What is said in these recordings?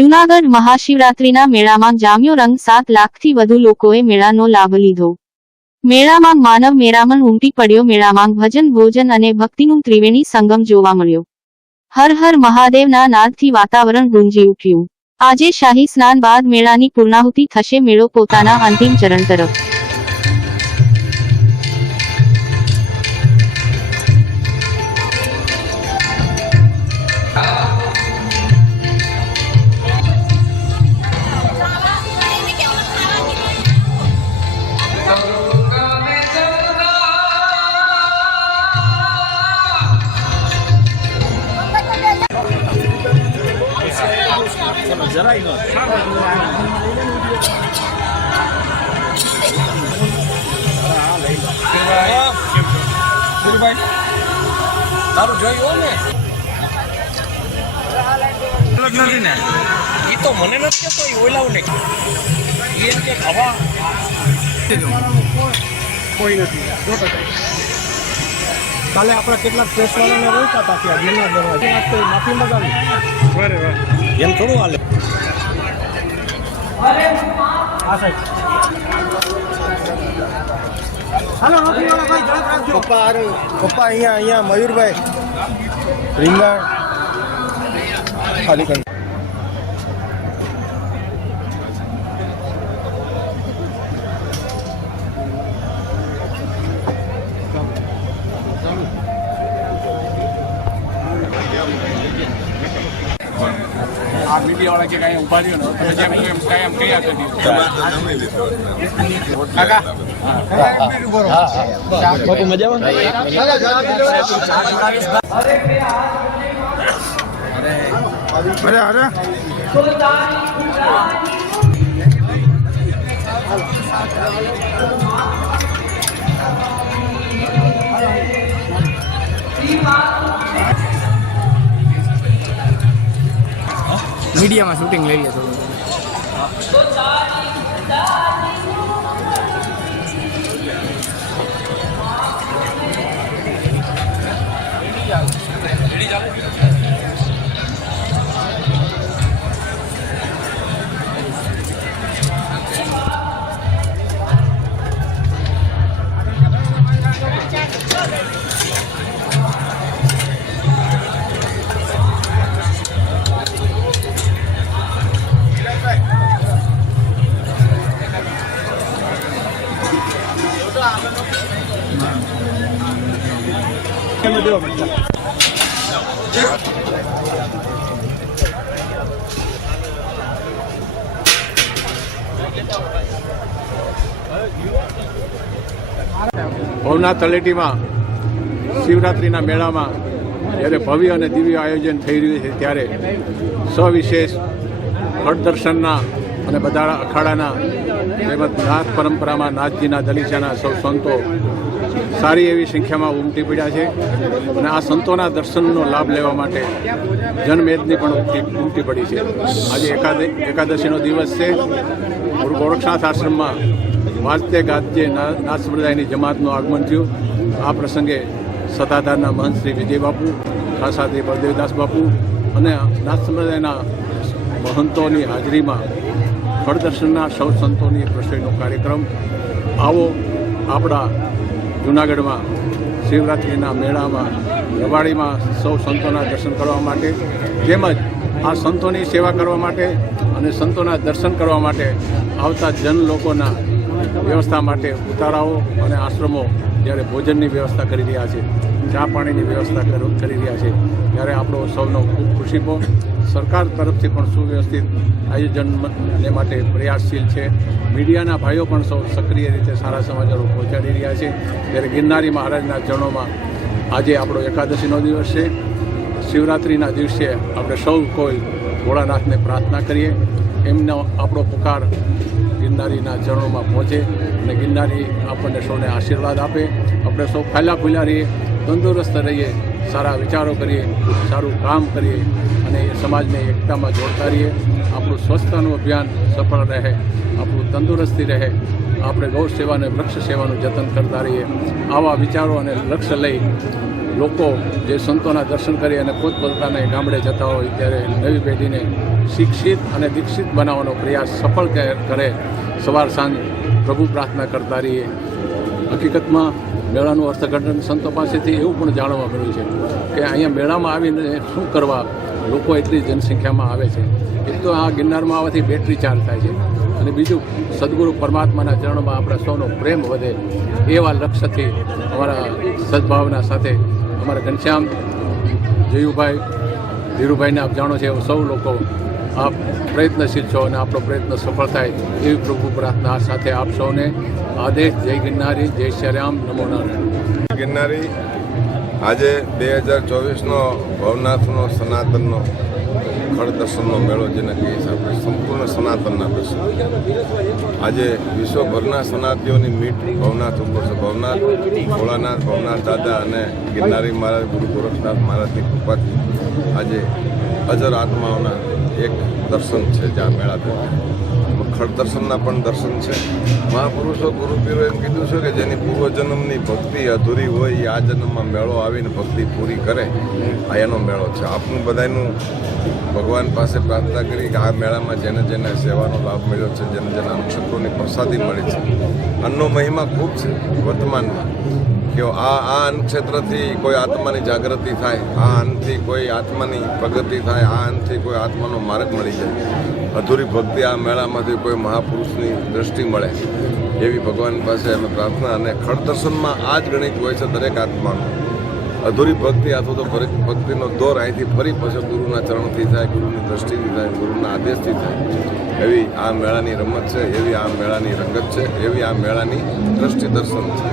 જૂનાગઢ મહાશિવરાત્રિના મેળામાં જામ્યો રંગ 7 લાખથી વધુ લોકોએ મેળાનો લાભ લીધો। મેળામાં માનવ મેરામણ ઉમટી પડ્યો। મેળામાં ભજન ભોજન અને ભક્તિનું ત્રિવેણી સંગમ જોવા મળ્યો। હર હર મહાદેવના નાદથી વાતાવરણ ગુંજી ઉઠ્યું। આજે શાહી સ્નાન બાદ મેળાની પૂર્ણાહુતિ થશે। મેળો પોતાના અંતિમ ચરણ તરફ। જરાય નો તારું જોયું ને નથી ને એ તો મને નથી કહેતો, એ ઓલાવું ને એ કે હવા કોઈ નથી। કાલે આપણે કેટલાક પ્રેસવાળાને રોક્યા હતા ત્યાં ગિરનાર દરવાજે માફી મગાવી। બરાબર એમ થોડું હાલે। પપ્પા અહીંયા મયુરભાઈ રીંગણ ખાલી કરી। આ મીડિયાવાળા કે કાંઈ ઉભા રહ્યો ને તમે જેમ એમ કાંઈ કયા કરી કાકા બાપુ મજામાં? અરે મીડિયામાં શૂટિંગ લઈ લે થોડું। ભવનાથ તળેટીમાં શિવરાત્રિના મેળામાં જ્યારે ભવ્ય અને દિવ્ય આયોજન થઈ રહ્યું છે ત્યારે સવિશેષ હટ દર્શનના અને બધા અખાડાના તેમજ નાથ પરંપરામાં નાથજીના દલીચાના સૌ સંતો સારી એવી સંખ્યામાં ઉમટી પડ્યા છે અને આ સંતોના દર્શનનો લાભ લેવા માટે જનમેદની પણ ઉમટી પડી છે। આજે એકાદશીનો દિવસ છે। ગુરુ ગોરક્ષનાથ આશ્રમમાં વાજતે ગાજતે નાથ સંપ્રદાયની જમાતનું આગમન થયું। આ પ્રસંગે સત્તાધારના મહંત શ્રી વિજય બાપુ, ખાસાથી બળદેવદાસ બાપુ અને નાથ સંપ્રદાયના મહંતોની હાજરીમાં ફળદર્શનના સૌ સંતોની રસોઈનો કાર્યક્રમ। આવો આપણા જૂનાગઢમાં શિવરાત્રિના મેળામાં રવાડીમાં સૌ સંતોના દર્શન કરવા માટે તેમજ આ સંતોની સેવા કરવા માટે અને સંતોના દર્શન કરવા માટે આવતા જન લોકોના વ્યવસ્થા માટે ઉતારાઓ અને આશ્રમો જ્યારે ભોજનની વ્યવસ્થા કરી રહ્યા છે, ચા પાણીની વ્યવસ્થા કરી રહ્યા છે, ત્યારે આપણો સૌનો ખૂબ ખુશીપો। સરકાર તરફથી પણ સુવ્યવસ્થિત આયોજનને માટે પ્રયાસશીલ છે। મીડિયાના ભાઈઓ પણ સૌ સક્રિય રીતે સારા સમાચારો પહોંચાડી રહ્યા છે। ત્યારે ગિરનારી મહારાજના ચરણોમાં આજે આપણો એકાદશીનો દિવસ છે। શિવરાત્રિના દિવસે આપણે સૌ કોઈ ભોળાનાથને પ્રાર્થના કરીએ, એમનો આપણો પુકાર ગિરનારીના ચરણોમાં પહોંચે અને ગિરનારી આપણને સૌને આશીર્વાદ આપે। આપણે સૌ ફાયલા ફૂલ્યા રહીએ, તંદુરસ્ત રહીએ, સારા વિચારો કરીએ, સારું કામ કરીએ અને સમાજને એકતામાં જોડતા રહીએ। આપણું સ્વચ્છતાનું અભિયાન સફળ રહે, આપણું તંદુરસ્તી રહે, આપણે ગૌ સેવા અને વૃક્ષ સેવાનું જતન કરતા રહીએ। આવા વિચારો અને લક્ષ્ય લઈ લોકો જે સંતોના દર્શન કરી અને પોતપોતાના ગામડે જતા હોય ત્યારે નવી પેઢીને શિક્ષિત અને દીક્ષિત બનાવવાનો પ્રયાસ સફળ કરે સવાર સાંજ પ્રભુ પ્રાર્થના કરતા રહીએ. હકીકતમાં મેળાનું અર્થઘટન સંતો પાસેથી એવું પણ જાણવા મળ્યું છે કે અહીંયા મેળામાં આવીને શું કરવા લોકો એટલી જનસંખ્યામાં આવે છે. એક તો આ ગિરનારમાં આવવાથી બેટરી ચાર્જ થાય છે અને બીજું સદગુરુ પરમાત્માના ચરણોમાં આપણા સૌનો પ્રેમ વધે એવા લક્ષ્યથી અમારા સદભાવના સાથે અમારા ઘનશ્યામ જયુભાઈ ધીરુભાઈને આપ જાણો છો એવા સૌ લોકો આપ પ્રયત્નશીલ છો અને આપણો પ્રયત્ન સફળ થાય એવી પ્રભુ પ્રાર્થના સાથે આપ સૌને આદેશ. જય ગિરનારી, જય શ્રી રામ, નમો નારાયણ. ગિરનારી આજે 2024નો ભવનાથનો સનાતનનો ખડ દર્શનનો મેળો જેને કહીએ છીએ આપણે સંપૂર્ણ સનાતનના દર્શન. આજે વિશ્વભરના સનાતીઓની મીટ ભવનાથ ઉપર છે. ભવનાથ ભોળાનાથ, ભવનાથ દાદા અને ગિરનારી મહારાજ, ગુરુ ગોરખનાથ મહારાજની કૃપાથી આજે અજર આત્માઓના એક દર્શન છે. જ્યાં મેળા દરમિયાન ખડ દર્શનના પણ દર્શન છે. મહાપુરુષો ગુરુપીરો એમ કીધું છે કે જેની પૂર્વજન્મની ભક્તિ અધૂરી હોય એ આ જન્મમાં મેળો આવીને ભક્તિ પૂરી કરે, આ એનો મેળો છે. આપનું બધાનું ભગવાન પાસે પ્રાર્થના કરી કે આ મેળામાં જેને જેને સેવાનો લાભ મળ્યો છે, જેને જેને નક્ષત્રોની પ્રસાદી મળી છે, અન્નનો મહિમા ખૂબ છે વર્તમાનમાં કે આ અન્નક્ષેત્રથી કોઈ આત્માની જાગૃતિ થાય, આ અન્નથી કોઈ આત્માની પ્રગતિ થાય, આ અન્નથી કોઈ આત્માનો માર્ગ મળી જાય. અધૂરી ભક્તિ આ મેળામાંથી કોઈ મહાપુરુષની દ્રષ્ટિ મળે એવી ભગવાન પાસે અમે પ્રાર્થના. અને ખડ દર્શનમાં આ જ ગણિત હોય છે દરેક આત્માનો. અધૂરી ભક્તિ અથવા તો ભક્તિનો દોર અહીંથી ફરી પછી ગુરુના ચરણથી થાય, ગુરુની દ્રષ્ટિથી થાય, ગુરુના આદેશથી થાય. એવી આ મેળાની રમત છે, એવી આ મેળાની રંગત છે, એવી આ મેળાની દ્રષ્ટિ દર્શન છે.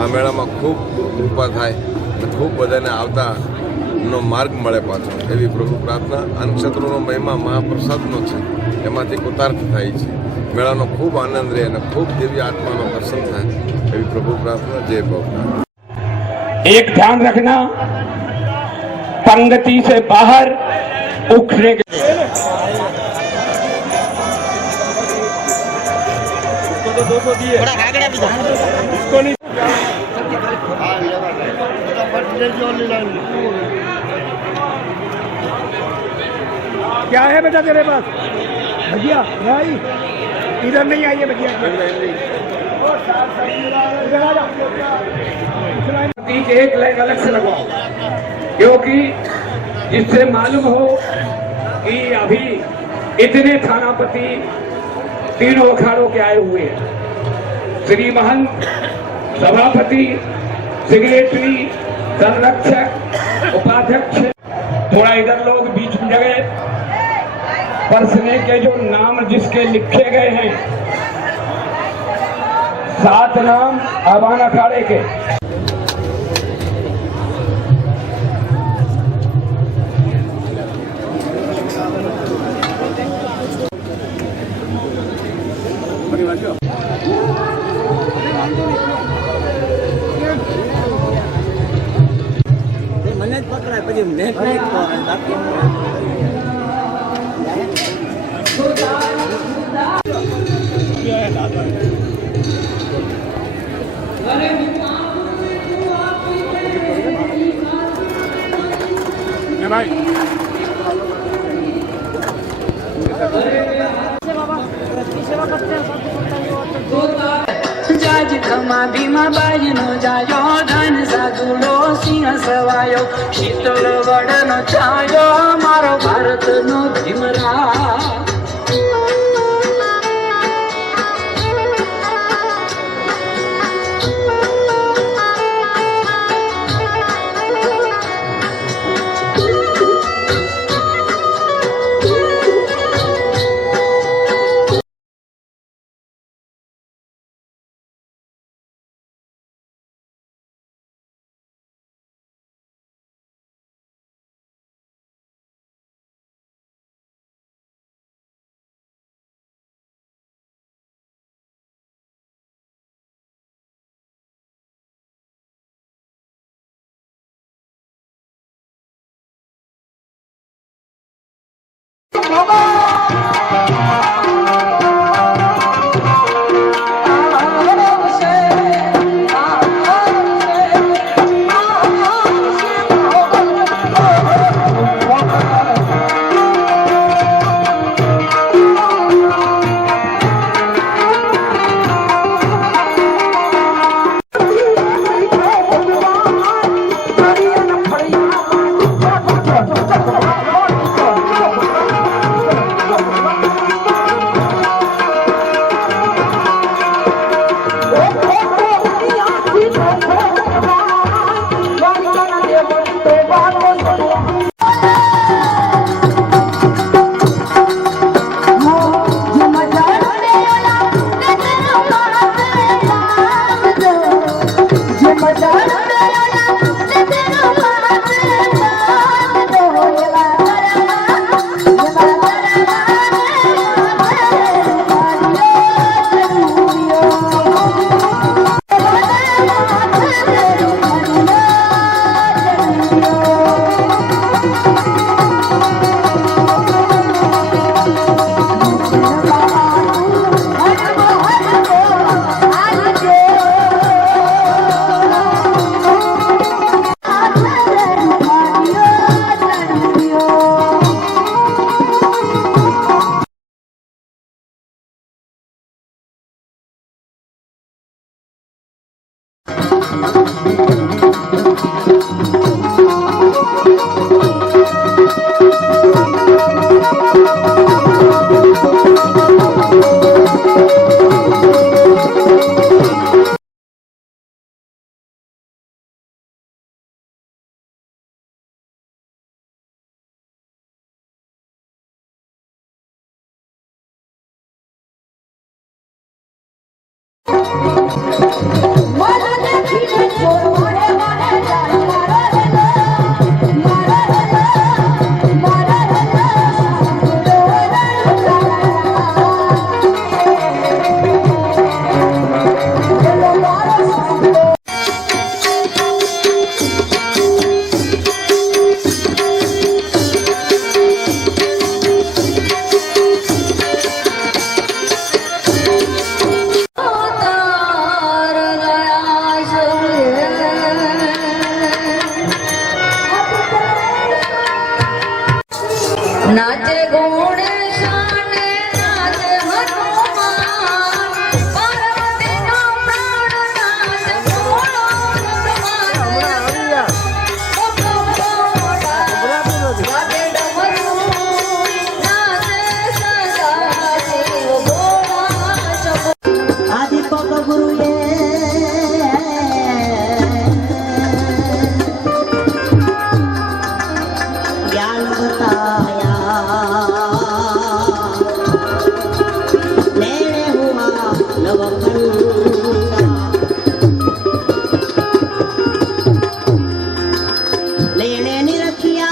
આ મેળામાં ખૂબ કૃપા થાય અને ખૂબ બધાને આવતાનો માર્ગ મળે પાછો એવી પ્રભુ પ્રાર્થના. અન્નક્ષેત્રોનો મહિમા મહાપ્રસાદનો છે, એમાંથી કૃતાર્થ થાય છે. મેળાનો ખૂબ આનંદ રહે અને ખૂબ દિવ્ય આત્માનો દર્શન થાય એવી પ્રભુ પ્રાર્થના. જય ભવનાથ. एक ध्यान रखना, पंक्ति से बाहर उठने के क्या है बेटा तेरे पास? भजिया भाई इधर नहीं आइए भजिया इधर आ जाओ. एक लाइन अलग से लगवाओ क्योंकि इससे मालूम हो कि अभी इतने थानापति तीनों अखाड़ों के आए हुए हैं. श्री महंत, सभापति, सेक्रेटरी, संरक्षक, उपाध्यक्ष, थोड़ा इधर लोग बीच में जगह परसने के जो नाम जिसके लिखे गए हैं, 7 नाम आवान अखाड़े के. મને જ પકડાય પછી નેટ નહીં બાકી જાજ ખમા ભીમા બાજનો જાયો ધન સાધુડો સિંહ સવાયો શીતળ વડનો છાયો મારો ભારતનો ભીમરા. નાચે ગોણે શાને નાચે હનુમાન પાર્વતીનો પ્રાણ નાચે ભોળો વાગે ડમરું નાચે સદાશિવ ભોળા આદિ પગ ગુરુએ ज्ञान बताया लेने हुआ नवखंडा लेने निरखिया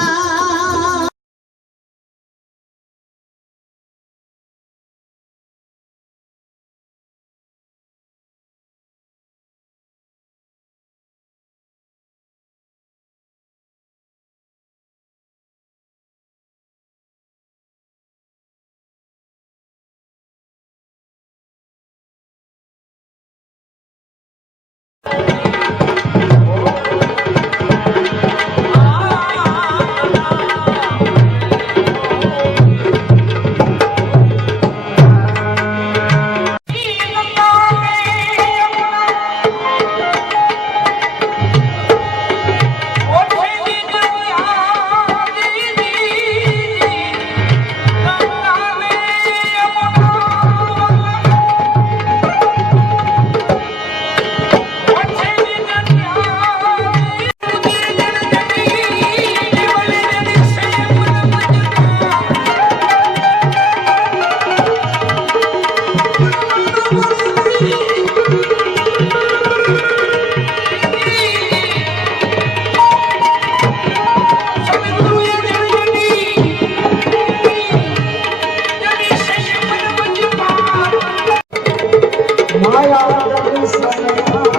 माया